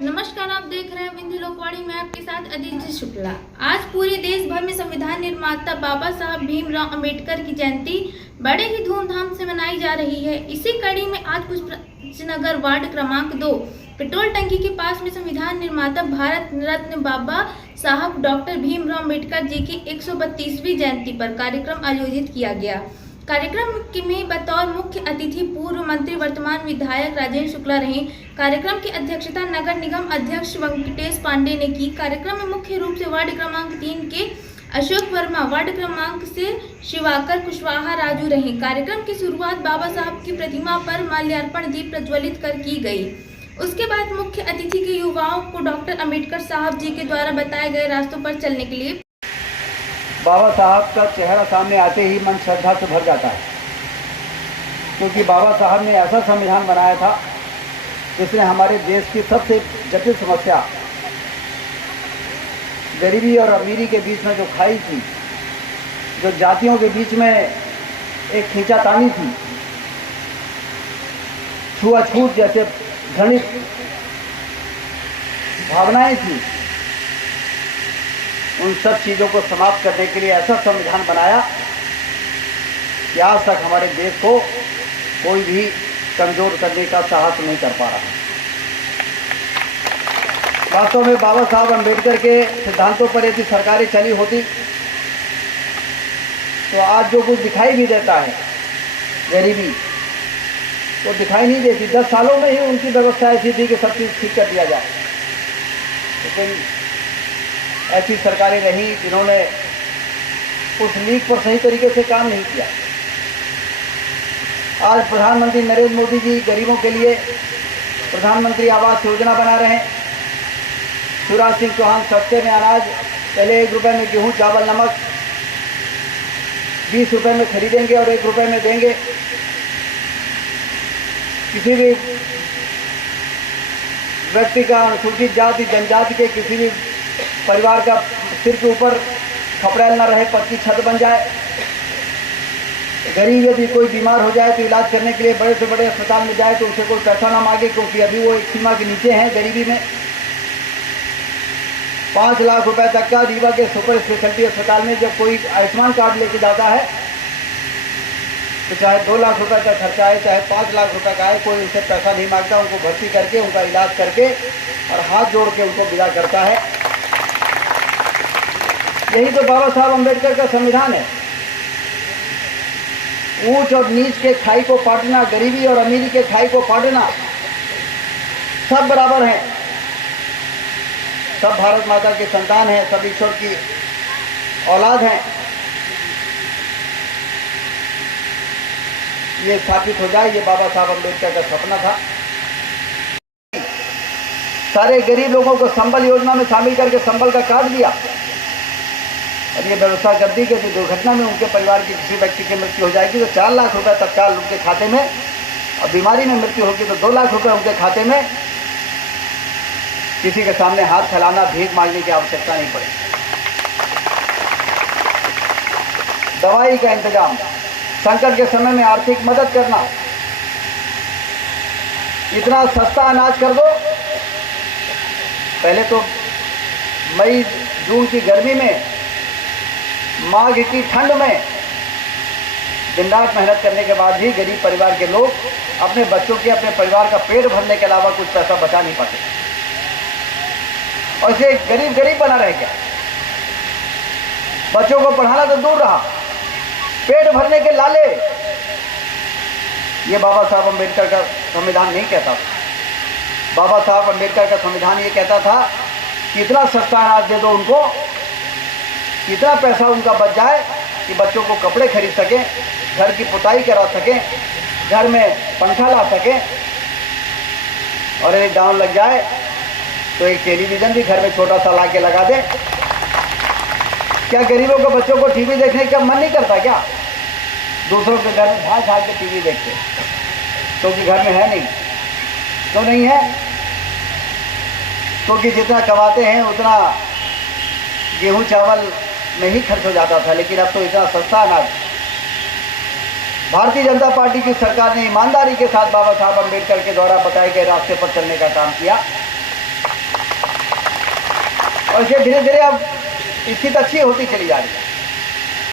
नमस्कार, आप देख रहे हैं विंध्य लोकवाणी में आपके साथ अदिति शुक्ला। आज पूरे देश भर में संविधान निर्माता बाबा साहब भीमराव अंबेडकर की जयंती बड़े ही धूमधाम से मनाई जा रही है। इसी कड़ी में आज पुष्पनगर वार्ड क्रमांक 2 पेट्रोल टंकी के पास में संविधान निर्माता भारत रत्न बाबा साहब डॉक्टर भीमराव अंबेडकर जी की 132वीं जयंती पर कार्यक्रम आयोजित किया गया। कार्यक्रम में बतौर मुख्य अतिथि पूर्व मंत्री वर्तमान विधायक राजेंद्र शुक्ला रहे। कार्यक्रम की अध्यक्षता नगर निगम अध्यक्ष वेंकटेश पांडे ने की। कार्यक्रम में मुख्य रूप से वार्ड क्रमांक 3 के अशोक वर्मा, वार्ड क्रमांक से शिवाकर कुशवाहा राजू रहे। कार्यक्रम की शुरुआत बाबा साहब की प्रतिमा पर माल्यार्पण दीप प्रज्वलित कर की गई। उसके बाद मुख्य अतिथि के युवाओं को डॉक्टर अंबेडकर साहब जी के द्वारा बताए गए रास्तों पर चलने के लिए बाबा साहब का चेहरा सामने आते ही मन श्रद्धा से भर जाता है, क्योंकि बाबा साहब ने ऐसा संविधान बनाया था जिसने हमारे देश की सबसे जटिल समस्या गरीबी और अमीरी के बीच में जो खाई थी, जो जातियों के बीच में एक खींचातानी थी, छुआछूत जैसे घृणित भावनाएं थी, उन सब चीज़ों को समाप्त करने के लिए ऐसा संविधान बनाया कि आज तक हमारे देश को कोई भी कमज़ोर करने का साहस नहीं कर पा रहा। वास्तव में बाबा साहब अम्बेडकर के सिद्धांतों पर यदि सरकारें चली होती तो आज जो कुछ दिखाई भी देता है, गरीबी, वो दिखाई नहीं देती। 10 सालों में ही उनकी व्यवस्था ऐसी थी कि सब चीज़ ठीक कर दिया जाए, लेकिन ऐसी सरकारें रही जिन्होंने उस लीग पर सही तरीके से काम नहीं किया। आज प्रधानमंत्री नरेंद्र मोदी जी गरीबों के लिए प्रधानमंत्री आवास योजना बना रहे हैं। शिवराज सिंह चौहान सस्ते में अनाज पहले 1 रुपये में गेहूं, चावल, नमक 20 रुपये में खरीदेंगे और 1 रुपये में देंगे। किसी भी व्यक्ति का, अनुसूचित जाति जनजाति के किसी भी परिवार का सिर के ऊपर खपड़ैल न रहे, पक्की छत बन जाए। गरीब यदि कोई बीमार हो जाए तो इलाज करने के लिए बड़े से बड़े अस्पताल में जाए तो उसे कोई पैसा ना मांगे, क्योंकि अभी वो एक सीमा के नीचे हैं गरीबी में। 5 लाख रुपए तक का रीवा के सुपर स्पेशलिटी अस्पताल में जब कोई आयुष्मान कार्ड लेके जाता है तो चाहे 2 लाख रुपए का खर्चा आए, चाहे 5 लाख रुपए का आए, कोई उनसे पैसा नहीं मांगता। उनको भर्ती करके उनका इलाज करके और हाथ जोड़ के उनको विदा करता है। यही तो बाबा साहब अम्बेडकर का संविधान है। ऊंच और नीच के खाई को पाटना, गरीबी और अमीरी के खाई को पाटना, सब बराबर हैं, सब भारत माता के संतान हैं, सब ईश्वर की औलाद हैं। ये स्थापित हो जाए, ये बाबा साहब अम्बेडकर का सपना था। सारे गरीब लोगों को संबल योजना में शामिल करके संबल का कार्ड दिया और ये व्यवस्था कर दी कि यदि दुर्घटना में उनके परिवार की किसी व्यक्ति की मृत्यु हो जाएगी तो 4 लाख रुपए तत्काल उनके खाते में, और बीमारी में मृत्यु होगी तो 2 लाख रुपए उनके खाते में। किसी के सामने हाथ फैलाना, भीख मांगने की आवश्यकता नहीं पड़ेगी। दवाई का इंतजाम, संकट के समय में आर्थिक मदद करना, इतना सस्ता अनाज कर दो। पहले तो मई जून की गर्मी में, माघ की ठंड में दिन रात मेहनत करने के बाद भी गरीब परिवार के लोग अपने बच्चों के, अपने परिवार का पेट भरने के अलावा कुछ पैसा बचा नहीं पाते, और इसे गरीब गरीब बना रह गया। बच्चों को पढ़ाना तो दूर रहा, पेट भरने के लाले। ये बाबा साहब अम्बेडकर का संविधान नहीं कहता। बाबा साहब अम्बेडकर का संविधान ये कहता था कि इतना सस्ता अनाज दे दो उनको, इतना पैसा उनका बच जाए कि बच्चों को कपड़े खरीद सकें, घर की पुताई करा सकें, घर में पंखा ला सकें, और यदि डाउन लग जाए तो एक टेलीविज़न भी घर में छोटा सा ला के लगा दें। क्या गरीबों के बच्चों को टीवी देखने का मन नहीं करता क्या? दूसरों के घर में झाँक झाँक के टीवी देखते, क्योंकि घर में है नहीं। क्यों नहीं है? क्योंकि जितना कमाते हैं उतना गेहूं चावल में ही खर्च हो जाता था, लेकिन अब तो इतना सस्ता अनाज। भारतीय जनता पार्टी की सरकार ने ईमानदारी के साथ बाबा साहब अम्बेडकर के द्वारा बताए गए रास्ते पर चलने का काम किया। और इसे धीरे धीरे अब स्थिति अच्छी होती चली जा रही है।